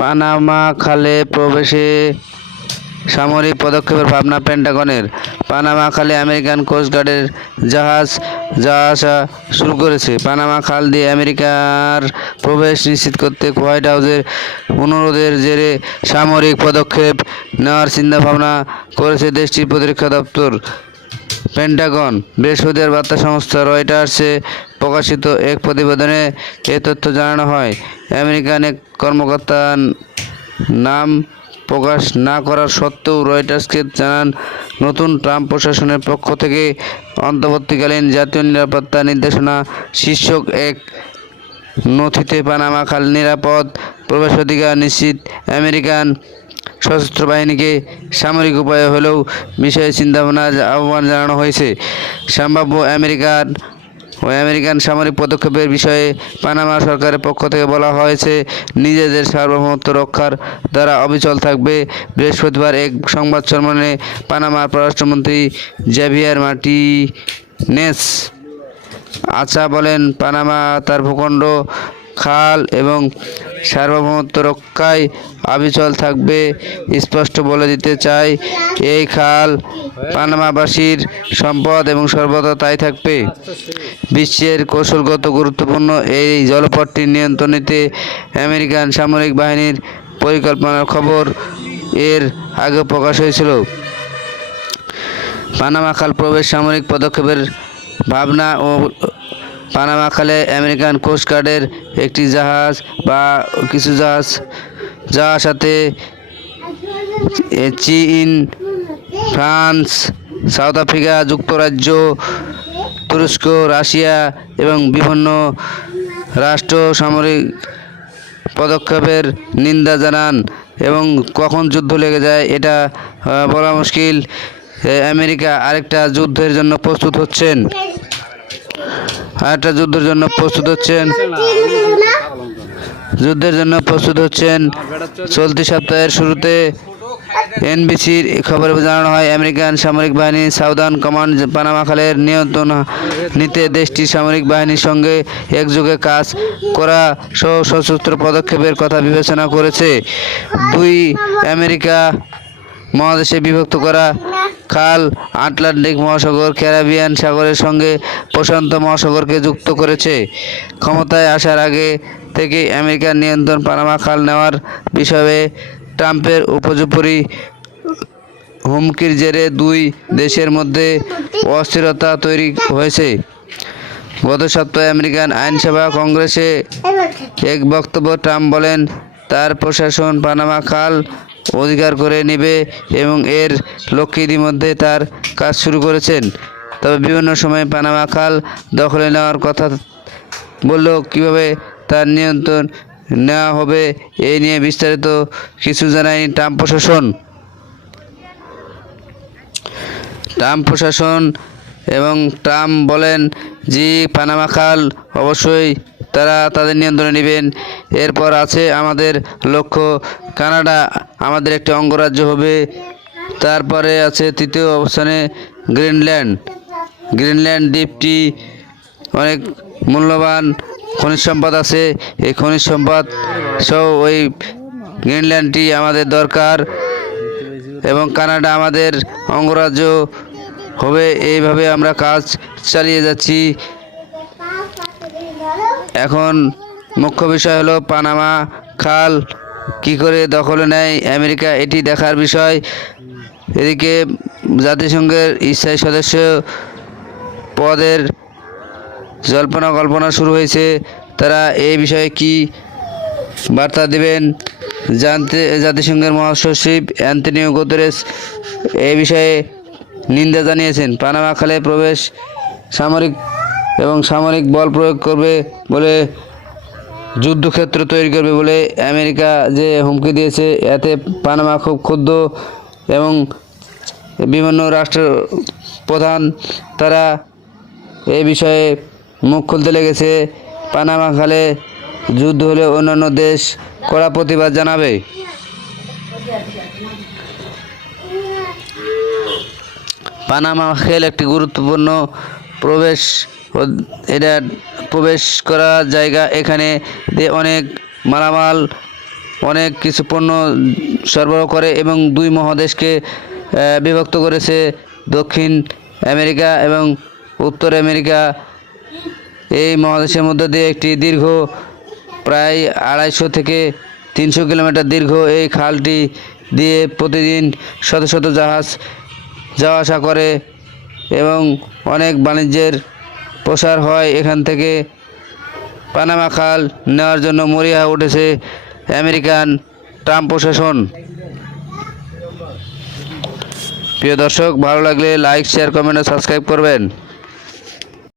Panama খালে প্রবেশে সামরিক পদক্ষেপের ভাবনা পেন্টাগনের পানামা খালে আমেরিকান কোস্টগার্ডের জাহাজ যাওয়া আসা শুরু করেছে। পানামা খাল দিয়ে আমেরিকার প্রবেশ নিশ্চিত করতে হোয়াইট হাউসের অনুরোধের জেরে সামরিক পদক্ষেপ নেওয়ার চিন্তাভাবনা করেছে দেশটির প্রতিরক্ষা দপ্তর। পেন্টাগন বৃহস্পতিবার বার্তা সংস্থা রয়টার্সে প্রকাশিত এক প্রতিবেদনে এ তথ্য জানানো হয়। আমেরিকান এক কর্মকর্তার নাম প্রকাশ না করার সত্ত্বেও রয়টার্সকে জানান, নতুন ট্রাম্প প্রশাসনের পক্ষ থেকে অন্তর্বর্তীকালীন জাতীয় নিরাপত্তা নির্দেশনা শীর্ষক এক নথিতে পানামা খাল নিরাপদ প্রবেশাধিকার নিশ্চিত। আমেরিকান সশস্ত্র বাহিনীকে সামরিক উপায়ে হলেও বিষয়ে চিন্তাভাবনার আহ্বান জানানো হয়েছে। সম্ভাব্য আমেরিকান ও আমেরিকান সামরিক পদক্ষেপের বিষয়ে পানামা সরকারের পক্ষ থেকে বলা হয়েছে, নিজেদের সার্বভৌমত্ব রক্ষার দ্বারা অবিচল থাকবে। বৃহস্পতিবার এক সংবাদ সম্মেলনে পানামার পররাষ্ট্রমন্ত্রী জেভিয়ার মার্টিনেস আচা বলেন, পানামা তার ভূখণ্ড, খাল এবং সার্বভৌমত্ব রক্ষায় অবিচল থাকবে, স্পষ্ট বলে দিতে চাই, এই খাল পানামাবাসীর সম্পদ এবং সর্বদা তাই থাকবে। বিশ্বের কৌশলগত গুরুত্বপূর্ণ এই জলপথটির নিয়ন্ত্রণ নিতে আমেরিকান সামরিক বাহিনীর পরিকল্পনার খবর এর আগে প্রকাশ হয়েছিল। পানামা খাল প্রবেশ সামরিক পদক্ষেপের ভাবনা ও পানামা খালে আমেরিকান কোস্টগার্ডের একটি জাহাজ বা কিছু জাহাজ যাওয়ার সাথে চীন ফ্রান্স, সাউথ আফ্রিকা, যুক্তরাজ্য, তুরস্ক, রাশিয়া এবং বিভিন্ন রাষ্ট্র সামরিক পদক্ষেপের নিন্দা জানান এবং কখন যুদ্ধ লেগে যায় এটা বলা মুশকিল। আমেরিকা আরেকটা যুদ্ধের জন্য প্রস্তুত হচ্ছেন। আরেকটা যুদ্ধের জন্য প্রস্তুত হচ্ছেন। যুদ্ধের জন্য প্রস্তুত হচ্ছেন। চলতি সপ্তাহের শুরুতে এনবিসির খবরে জানানো হয়, আমেরিকান সামরিক বাহিনী সাউদার্ন কমান্ড পানামা খালের নিয়ন্ত্রণ নিতে দেশটির সামরিক বাহিনীর সঙ্গে একযোগে কাজ করা সহ সশস্ত্র পদক্ষেপের কথা বিবেচনা করেছে। দুই আমেরিকা মহাদেশে বিভক্ত করা খাল, আটলান্টিক মহাসাগর, ক্যারিবিয়ান সাগরের সঙ্গে প্রশান্ত মহাসাগরকে যুক্ত করেছে। ক্ষমতায় আসার আগে থেকে আমেরিকার নিয়ন্ত্রণ পানামা খাল নেওয়ার বিষয়ে ট্রাম্পের উপর্যুপরি হুমকির জেরে দুই দেশের মধ্যে অস্থিরতা তৈরি হয়েছে। গত সপ্তাহে আমেরিকান আইনসভা কংগ্রেসে এক বক্তব্য ট্রাম্প বলেন, তার প্রশাসন পানামা খাল অধিকার করে নেবে এবং এর লক্ষ্যে ইতিমধ্যে তার কাজ শুরু করেছেন। তবে বিভিন্ন সময় পানামা খাল দখলে নেওয়ার কথা বললেও কীভাবে তার নিয়ন্ত্রণ নেওয়া হবে এই নিয়ে বিস্তারিত কিছু জানায়নি ট্রাম্প প্রশাসন। ট্রাম্প প্রশাসন এবং ট্রাম্প বলেন যে, পানামা খাল অবশ্যই তারা তাদের নিয়ন্ত্রণে নেবেন। এরপর আছে আমাদের লক্ষ্য কানাডা আমাদের একটি অঙ্গরাজ্য হবে। তারপরে আছে তৃতীয় অবস্থানে গ্রিনল্যান্ড। গ্রিনল্যান্ড দ্বীপটি অনেক মূল্যবান খনিজ সম্পদ আছে। এই খনিজ সম্পদ সহ ওই গ্রিনল্যান্ডটি আমাদের দরকার এবং কানাডা আমাদের অঙ্গরাজ্য হবে। এইভাবে আমরা কাজ চালিয়ে যাচ্ছি। এখন মুখ্য বিষয় হলো পানামা খাল। কি করে দখলে নেয় আমেরিকা, এটি দেখার বিষয়। এদিকে জাতিসংঘের স্থায়ী সদস্য পদের জল্পনা কল্পনা শুরু হয়েছে। তারা এই বিষয়ে কি বার্তা দেবেন? জানতে জাতিসংঘের মহাসচিব অ্যান্টনিও গুতেরেস এই বিষয়ে নিন্দা জানিয়েছেন। পানামা খালে প্রবেশ সামরিক এবং সামরিক বল প্রয়োগ করবে বলে যুদ্ধক্ষেত্র তৈরি করবে বলে আমেরিকা যে হুমকি দিয়েছে, এতে পানামা খুব ক্ষুব্ধ এবং বিভিন্ন রাষ্ট্র প্রধান, তারা এই বিষয়ে মুখ খুলতে লেগেছে। পানামা খালে যুদ্ধ হলে অন্যান্য দেশ কড়া প্রতিবাদ জানাবে। পানামা খেল একটি গুরুত্বপূর্ণ প্রবেশ এটা প্রবেশ করার জায়গা এখানে অনেক মালামাল, অনেক কিছু পণ্য সরবরাহ করে এবং দুই মহাদেশকে বিভক্ত করেছে দক্ষিণ আমেরিকা এবং উত্তর আমেরিকা। এই মহাদেশের মধ্যে দিয়ে একটি দীর্ঘ, প্রায় আড়াইশো থেকে তিনশো কিলোমিটার দীর্ঘ এই খালটি দিয়ে প্রতিদিন শত শত জাহাজ যাওয়া আসা করে এবং অনেক বাণিজ্যের প্রসার হয় এখান থেকে। পানামা খাল নেওয়ার জন্য মরিয়া উঠেছে আমেরিকান ট্রাম্প প্রশাসন। প্রিয় দর্শক, ভালো লাগলে লাইক, শেয়ার, কমেন্ট সাবস্ক্রাইব করবেন।